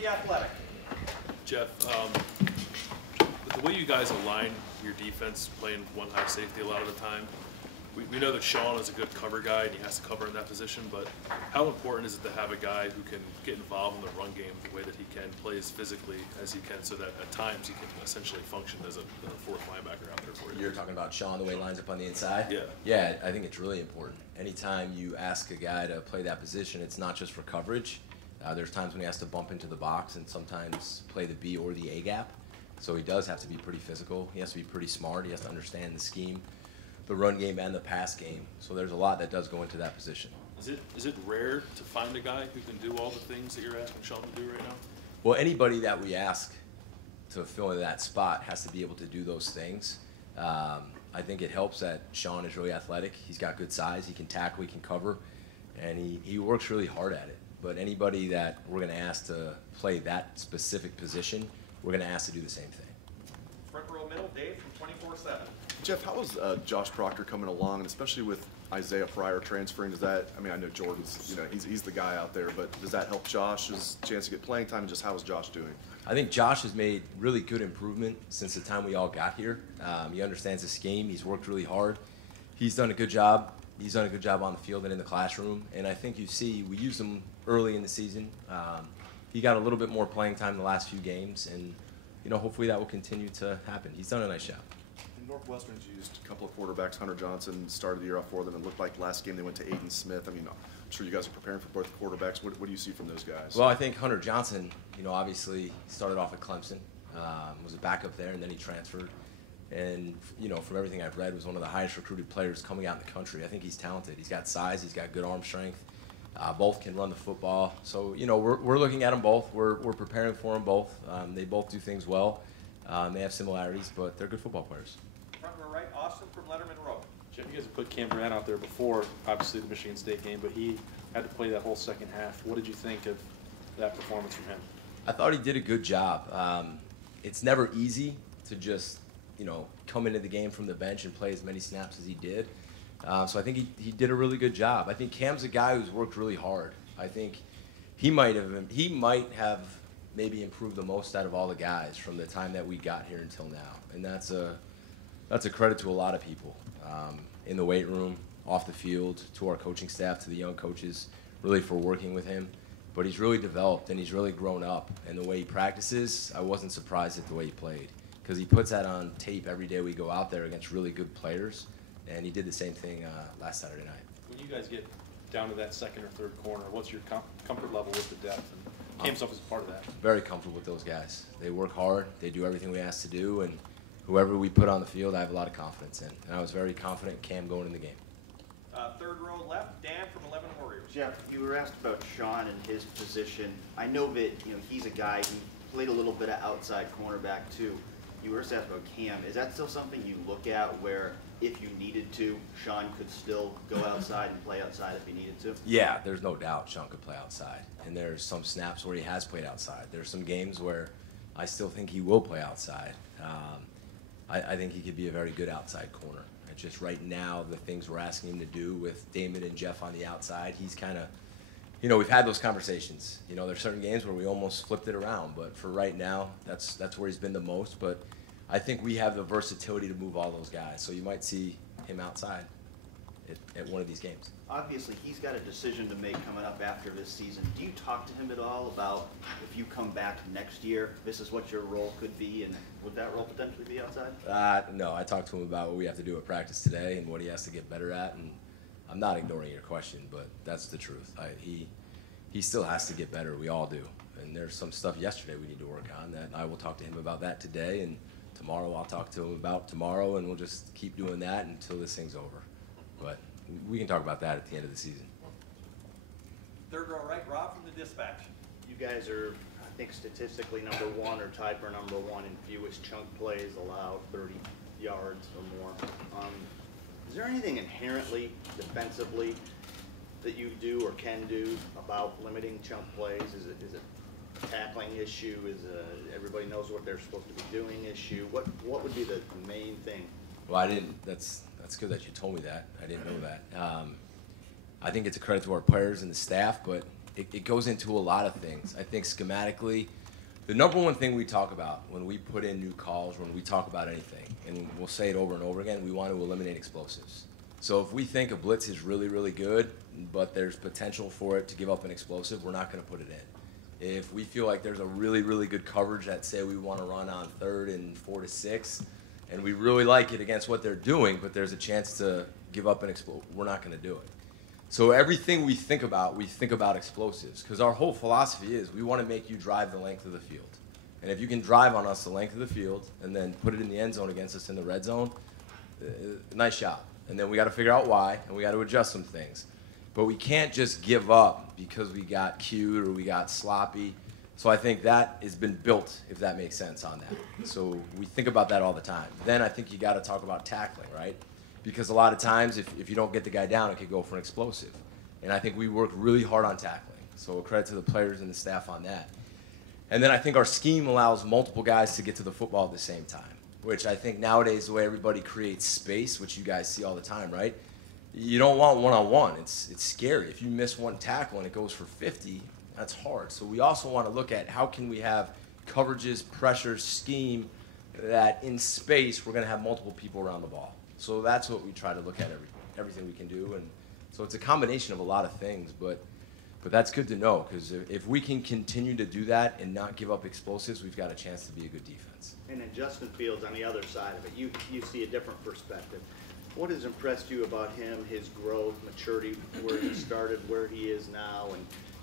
The Athletic. Jeff, the way you guys align your defense, playing one high safety a lot of the time, we know that Sean is a good cover guy and he has to cover in that position, but how important is it to have a guy who can get involved in the run game the way that he can, play as physically as he can, so that at times he can essentially function as a fourth linebacker out there for you? You're talking about Sean, the way he lines up on the inside? Yeah. Yeah, I think it's really important. Anytime you ask a guy to play that position, it's not just for coverage. There's times when he has to bump into the box and sometimes play the B or the A gap. So he does have to be pretty physical. He has to be pretty smart. He has to understand the scheme, the run game and the pass game. So there's a lot that does go into that position. Is it rare to find a guy who can do all the things that you're asking Sean to do right now? Well, anybody that we ask to fill in that spot has to be able to do those things. I think it helps that Sean is really athletic. He's got good size. He can tackle, he can cover, and he works really hard at it. But anybody that we're going to ask to play that specific position, we're going to ask to do the same thing. Front row middle, Dave from 24/7. Jeff, how is Josh Proctor coming along, and especially with Isaiah Pryor transferring? Does that, I mean, I know Jordan's, he's the guy out there, but does that help Josh's chance to get playing time, and just how is Josh doing? I think Josh has made really good improvement since the time we all got here. He understands the scheme. He's worked really hard. He's done a good job. He's done a good job on the field and in the classroom. And I think you see we used him early in the season. He got a little bit more playing time the last few games, and hopefully that will continue to happen. He's done a nice job. Northwestern's used a couple of quarterbacks. Hunter Johnson started the year off for them. It looked like last game they went to Aiden Smith. I mean, I'm sure you guys are preparing for both quarterbacks. What do you see from those guys? Well, I think Hunter Johnson, obviously started off at Clemson, was a backup there, and then he transferred. And, from everything I've read, was one of the highest recruited players coming out in the country. I think he's talented. He's got size. He's got good arm strength. Both can run the football. So, we're looking at them both. We're preparing for them both. They both do things well. They have similarities, but they're good football players. Front row right, Austin from Letterman Road. Jeff, you guys have put Cam Durant out there before, obviously the Michigan State game, but he had to play that whole second half. What did you think of that performance from him? I thought he did a good job. It's never easy to just, come into the game from the bench and play as many snaps as he did. So I think he did a really good job. I think Cam's a guy who's worked really hard. I think he might have maybe improved the most out of all the guys from the time that we got here until now. And that's a credit to a lot of people in the weight room, off the field, to our coaching staff, to the young coaches, really for working with him. But he's really developed and he's really grown up. And the way he practices, I wasn't surprised at the way he played, because he puts that on tape every day we go out there against really good players. And he did the same thing last Saturday night. When you guys get down to that second or third corner, what's your comfort level with the depth? And Cam Stuff is part of that. Very comfortable with those guys. They work hard. They do everything we ask to do. And whoever we put on the field, I have a lot of confidence in. And I was very confident in Cam going in the game. Third row left, Dan from 11 Warriors. Jeff, you were asked about Sean and his position. I know that he's a guy who played a little bit of outside cornerback too. You were asked about Cam. Is that still something you look at, where if you needed to, Sean could still go outside and play outside if he needed to? Yeah, there's no doubt Sean could play outside. And there's some snaps where he has played outside. There's some games where I still think he will play outside. I think he could be a very good outside corner. It's just right now, the things we're asking him to do with Damon and Jeff on the outside, he's kind of, we've had those conversations. There's certain games where we almost flipped it around, but for right now, that's where he's been the most. But I think we have the versatility to move all those guys. So you might see him outside at one of these games. Obviously, he's got a decision to make coming up after this season. Do you talk to him at all about, if you come back next year, this is what your role could be, and would that role potentially be outside? No, I talked to him about what we have to do at practice today and what he has to get better at. And I'm not ignoring your question, but that's the truth. He still has to get better. We all do. And there's some stuff yesterday we need to work on that I will talk to him about that today, and tomorrow I'll talk to him about tomorrow, and we'll just keep doing that until this thing's over. But we can talk about that at the end of the season. Third row right, Rob from the Dispatch. You guys are, I think, statistically #1 or tied for #1 in fewest chunk plays allowed, 30 yards or more. Is there anything inherently defensively that you do or can do about limiting chunk plays? Is it a tackling issue? Is everybody knows what they're supposed to be doing issue? What would be the main thing? Well, I didn't. That's good that you told me that. I didn't know that. I think it's a credit to our players and the staff, but it goes into a lot of things. I think schematically, the number one thing we talk about when we put in new calls, when we talk about anything, and we'll say it over and over again, we want to eliminate explosives. So if we think a blitz is really, really good, but there's potential for it to give up an explosive, we're not going to put it in. If we feel like there's a really, really good coverage that say we want to run on 3rd and 4 to 6, and we really like it against what they're doing, but there's a chance to give up an explosive, we're not going to do it. So everything we think about explosives, because our whole philosophy is we want to make you drive the length of the field. And if you can drive on us the length of the field and then put it in the end zone against us in the red zone, nice job. And then we got to figure out why, and we got to adjust some things. But we can't just give up because we got cute or we got sloppy. So I think that has been built, if that makes sense, on that. So we think about that all the time. Then I think you got to talk about tackling, right? Because a lot of times, if you don't get the guy down, it could go for an explosive. And I think we work really hard on tackling. So credit to the players and the staff on that. And then I think our scheme allows multiple guys to get to the football at the same time, which I think nowadays the way everybody creates space, which you guys see all the time, right? You don't want one-on-one. It's scary. If you miss one tackle and it goes for 50, that's hard. So we also want to look at how can we have coverages, pressure, scheme, that in space we're going to have multiple people around the ball. So that's what we try to look at everything we can do. And so it's a combination of a lot of things, but that's good to know, because if we can continue to do that and not give up explosives, we've got a chance to be a good defense. And then Justin Fields on the other side of it, you see a different perspective. What has impressed you about him, his growth, maturity, where he started, where he is now,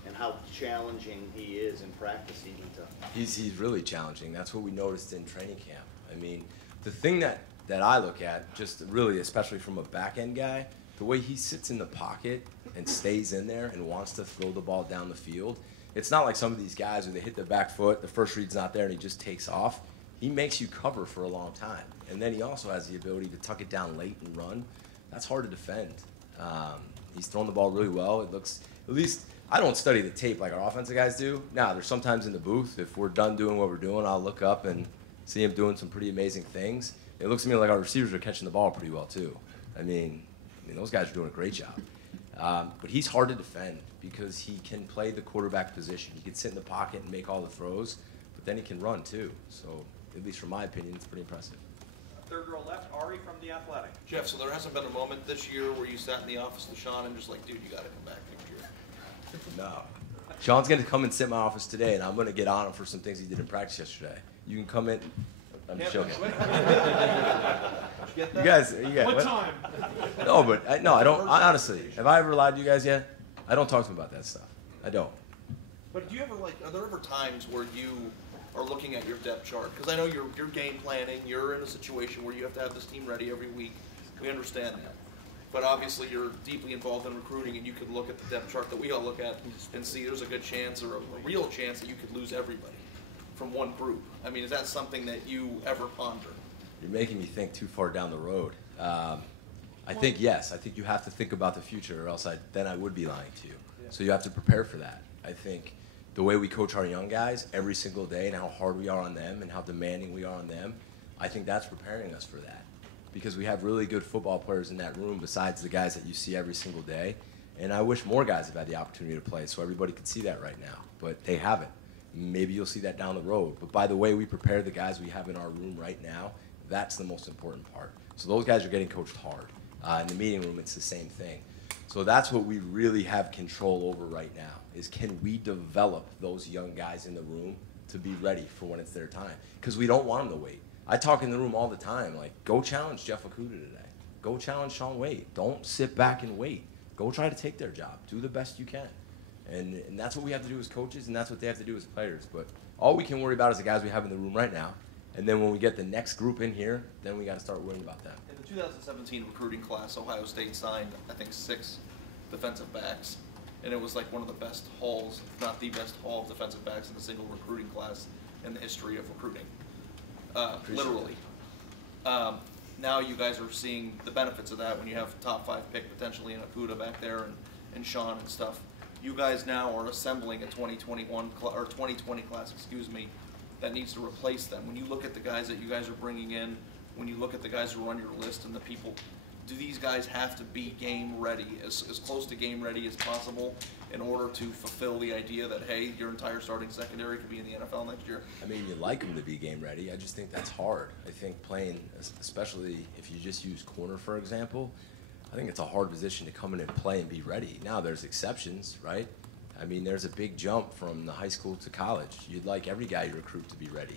and how challenging he is in practice even to? He's really challenging. That's what we noticed in training camp. I mean, the thing that I look at, just really, especially from a back-end guy, the way he sits in the pocket and stays in there and wants to throw the ball down the field, it's not like some of these guys where they hit their back foot, the first read's not there, and he just takes off. He makes you cover for a long time. And then he also has the ability to tuck it down late and run. That's hard to defend. He's thrown the ball really well. It looks, at least, I don't study the tape like our offensive guys do. Now, there's sometimes in the booth, if we're done doing what we're doing, I'll look up and see him doing some pretty amazing things. It looks to me like our receivers are catching the ball pretty well, too. I mean, those guys are doing a great job. But he's hard to defend because he can play the quarterback position. He can sit in the pocket and make all the throws, but then he can run, too. So, at least from my opinion, it's pretty impressive. 3rd row left, Ari from The Athletic. Jeff, so there hasn't been a moment this year where you sat in the office with Sean and just like, dude, you got to come back next year. No. Sean's going to come and sit in my office today, and I'm going to get on him for some things he did in practice yesterday. You can come in. I'm just joking. You guys, What time? No, but I don't. Honestly, have I ever lied to you guys yet? I don't talk to him about that stuff. I don't. But do you ever are there ever times where you are looking at your depth chart? Because I know you're game planning. You're in a situation where you have to have this team ready every week. We understand that. But obviously you're deeply involved in recruiting, and you could look at the depth chart that we all look at and see there's a good chance or a real chance that you could lose everybody from one group. I mean, is that something that you ever ponder? You're making me think too far down the road. I think yes. I think you have to think about the future, or else then I would be lying to you. Yeah. So you have to prepare for that. I think the way we coach our young guys every single day and how hard we are on them and how demanding we are on them, I think that's preparing us for that. Because we have really good football players in that room besides the guys that you see every single day. And I wish more guys have had the opportunity to play so everybody could see that right now. But they haven't. Maybe you'll see that down the road. But by the way we prepare the guys we have in our room right now, that's the most important part. So those guys are getting coached hard. In the meeting room, it's the same thing. So that's what we really have control over right now, is can we develop those young guys in the room to be ready for when it's their time? Because we don't want them to wait. I talk in the room all the time, like, go challenge Jeff Okudah today. Go challenge Sean Wade. Don't sit back and wait. Go try to take their job. Do the best you can. And that's what we have to do as coaches, and that's what they have to do as players. But all we can worry about is the guys we have in the room right now. And then when we get the next group in here, then we got to start worrying about them. In the 2017 recruiting class, Ohio State signed, I think, 6 defensive backs. And it was like one of the best hauls, if not the best haul of defensive backs in a single recruiting class in the history of recruiting. Literally. Now you guys are seeing the benefits of that when you have top 5 pick potentially in Okudah back there and Sean and stuff. You guys now are assembling a 2021 or 2020 class, that needs to replace them. When you look at the guys that you guys are bringing in, when you look at the guys who are on your list and the people do these guys have to be game ready, as close to game ready as possible, in order to fulfill the idea that, hey, your entire starting secondary could be in the NFL next year? I mean, you like them to be game ready. I just think that's hard. I think playing, especially if you just use corner, for example, I think it's a hard position to come in and play and be ready. Now, there's exceptions, right? I mean, there's a big jump from the high school to college. You'd like every guy you recruit to be ready.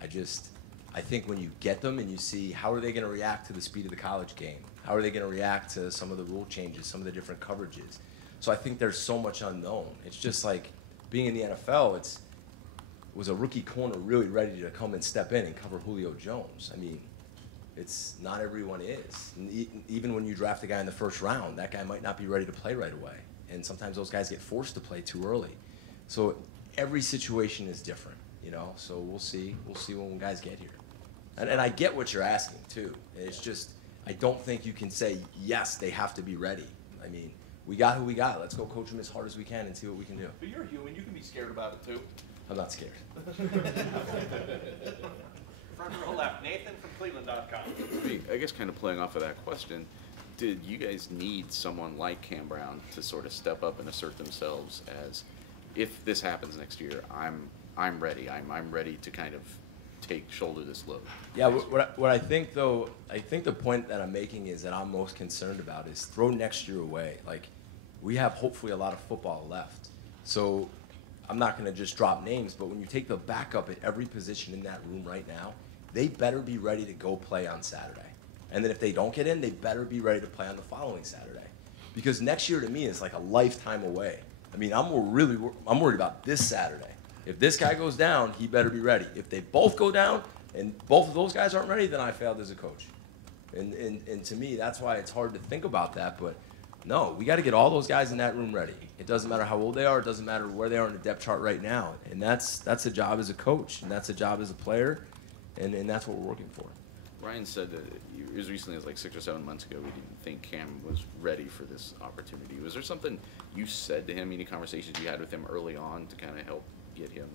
I think when you get them and you see how are they going to react to the speed of the college game, how are they going to react to some of the rule changes, some of the different coverages. So I think there's so much unknown. It's just like being in the NFL, was a rookie corner really ready to come and step in and cover Julio Jones? I mean, it's not everyone is. And even when you draft a guy in the first round, that guy might not be ready to play right away. And sometimes those guys get forced to play too early. So every situation is different, you know? So we'll see. We'll see when guys get here. And I get what you're asking, too. It's just, I don't think you can say, yes, they have to be ready. I mean, we got who we got. Let's go coach them as hard as we can and see what we can do. But you're human. You can be scared about it, too. I'm not scared. Front row left, Nathan from Cleveland.com. I guess kind of playing off of that question, did you guys need someone like Cam Brown to sort of step up and assert themselves as, if this happens next year, I'm ready. I'm ready to kind of shoulder this load? Yeah, what I think, though, I think the point that I'm making is that I'm most concerned about is throw next year away. Like, we have hopefully a lot of football left. So I'm not going to just drop names, but when you take the backup at every position in that room right now, they better be ready to go play on Saturday. And then if they don't get in, they better be ready to play on the following Saturday. Because next year to me is like a lifetime away. I mean, I'm worried about this Saturday. If this guy goes down, he better be ready. If they both go down and both of those guys aren't ready, then I failed as a coach. And to me, that's why it's hard to think about that. But no, we got to get all those guys in that room ready. It doesn't matter how old they are. It doesn't matter where they are in the depth chart right now. And that's a job as a coach, and that's a job as a player, and that's what we're working for. Ryan said that as recently as like 6 or 7 months ago, we didn't think Cam was ready for this opportunity. Was there something you said to him, any conversations you had with him early on to kind of help get him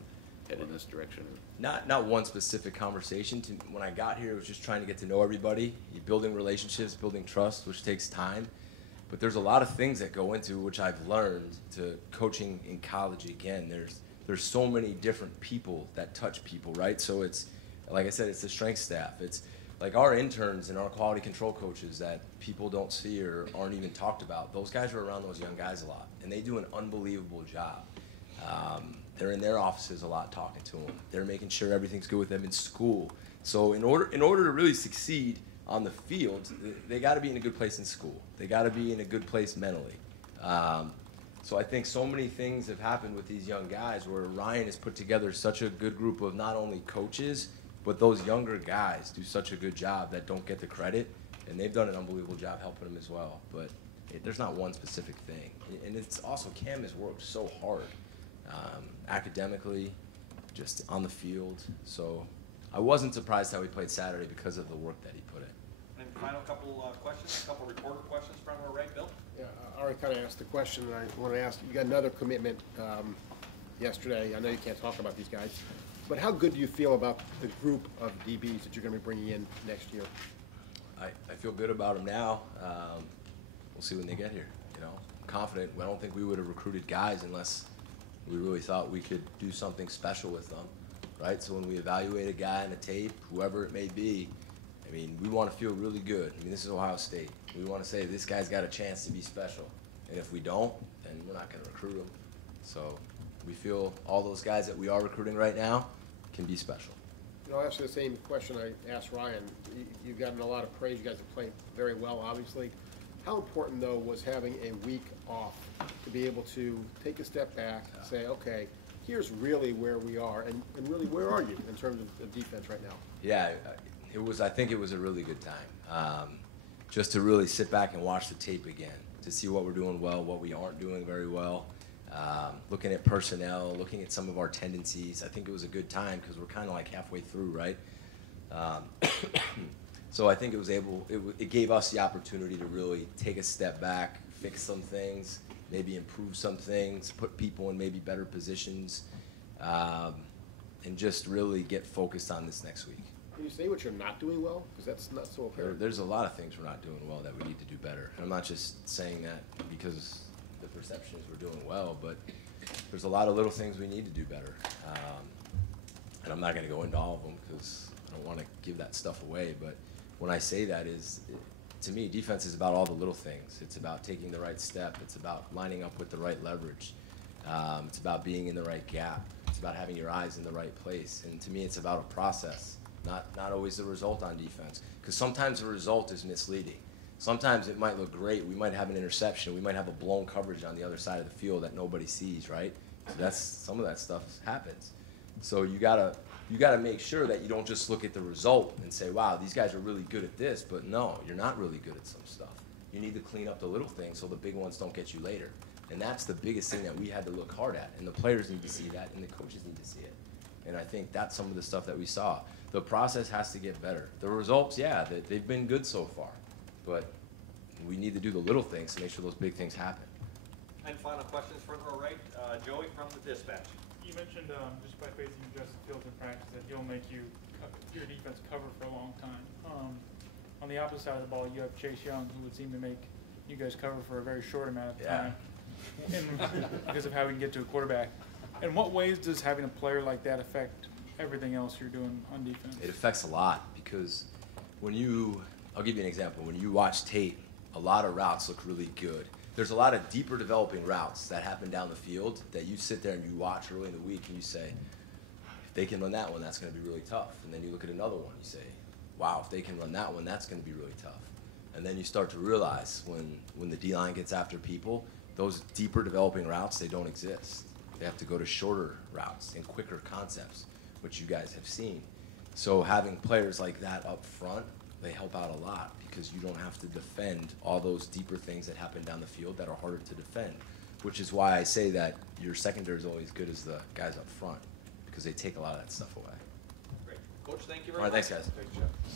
headed in this direction? Not one specific conversation. When I got here, it was just trying to get to know everybody, building relationships, building trust, which takes time. But there's a lot of things that go into which I've learned to coaching in college. Again, there's so many different people that touch people, right? So it's, like I said, it's the strength staff. It's like our interns and our quality control coaches that people don't see or aren't even talked about. Those guys are around those young guys a lot, and they do an unbelievable job. They're in their offices a lot talking to them. They're making sure everything's good with them in school. So in order to really succeed on the field, they got to be in a good place in school. They got to be in a good place mentally. So I think so many things have happened with these young guys where Ryan has put together such a good group of not only coaches, but those younger guys do such a good job that don't get the credit, and they've done an unbelievable job helping them as well. But there's not one specific thing. And it's also, Cam has worked so hard, academically, just on the field. So I wasn't surprised how he played Saturday because of the work that he put in. And final couple questions, a couple reporter questions from our right, Bill? Yeah, I already kind of asked the question, and I want to ask, you got another commitment yesterday. I know you can't talk about these guys, but how good do you feel about the group of DBs that you're going to be bringing in next year? I feel good about them now. We'll see when they get here. You know, I'm confident. I don't think we would have recruited guys unless we really thought we could do something special with them, right? So when we evaluate a guy on a tape, whoever it may be, I mean, we want to feel really good. I mean, this is Ohio State. We want to say this guy's got a chance to be special. And if we don't, then we're not going to recruit him. So we feel all those guys that we are recruiting right now can be special. You know, I'll ask you the same question I asked Ryan. You've gotten a lot of praise. You guys have played very well, obviously. How important, though, was having a week off to be able to take a step back, say, okay, here's really where we are, and really where are you in terms of defense right now? Yeah, I think it was a really good time. Just to really sit back and watch the tape again, to see what we're doing well, what we aren't doing very well, looking at personnel, looking at some of our tendencies. I think it was a good time because we're kind of like halfway through, right? So I think it gave us the opportunity to really take a step back, fix some things, maybe improve some things, put people in maybe better positions, and just really get focused on this next week. Can you say what you're not doing well? Because that's not so apparent. There's a lot of things we're not doing well that we need to do better. I'm not just saying that because the perception is we're doing well, but there's a lot of little things we need to do better. And I'm not going to go into all of them because I don't want to give that stuff away. But when I say that to me, defense is about all the little things. It's about taking the right step. It's about lining up with the right leverage. It's about being in the right gap. It's about having your eyes in the right place. And to me, it's about a process, not always the result on defense. Because sometimes the result is misleading. Sometimes it might look great. We might have an interception. We might have a blown coverage on the other side of the field that nobody sees, right? So some of that stuff happens. So you gotta make sure that you don't just look at the result and say, wow, these guys are really good at this, but no, you're not really good at some stuff. You need to clean up the little things so the big ones don't get you later. And that's the biggest thing that we had to look hard at. And the players need to see that, and the coaches need to see it. And I think that's some of the stuff that we saw. The process has to get better. The results, yeah, they've been good so far. But we need to do the little things to make sure those big things happen. And final questions, front row right, Joey from the Dispatch. You mentioned just by facing Justin Fields in practice that he'll make your defense cover for a long time. On the opposite side of the ball, you have Chase Young, who would seem to make you guys cover for a very short amount of time because of how we can get to a quarterback. In what ways does having a player like that affect everything else you're doing on defense? It affects a lot because I'll give you an example. When you watch tape, a lot of routes look really good. There's a lot of deeper developing routes that happen down the field that you sit there and you watch early in the week and you say, if they can run that one, that's going to be really tough. And then you look at another one, you say, wow, if they can run that one, that's going to be really tough. And then you start to realize when the D-line gets after people, those deeper developing routes, they don't exist. They have to go to shorter routes and quicker concepts, which you guys have seen. So having players like that up front, they help out a lot because you don't have to defend all those deeper things that happen down the field that are harder to defend, which is why I say that your secondary is only as good as the guys up front because they take a lot of that stuff away. Great. Coach, thank you All very right, much. thanks, guys. Thanks, Jeff.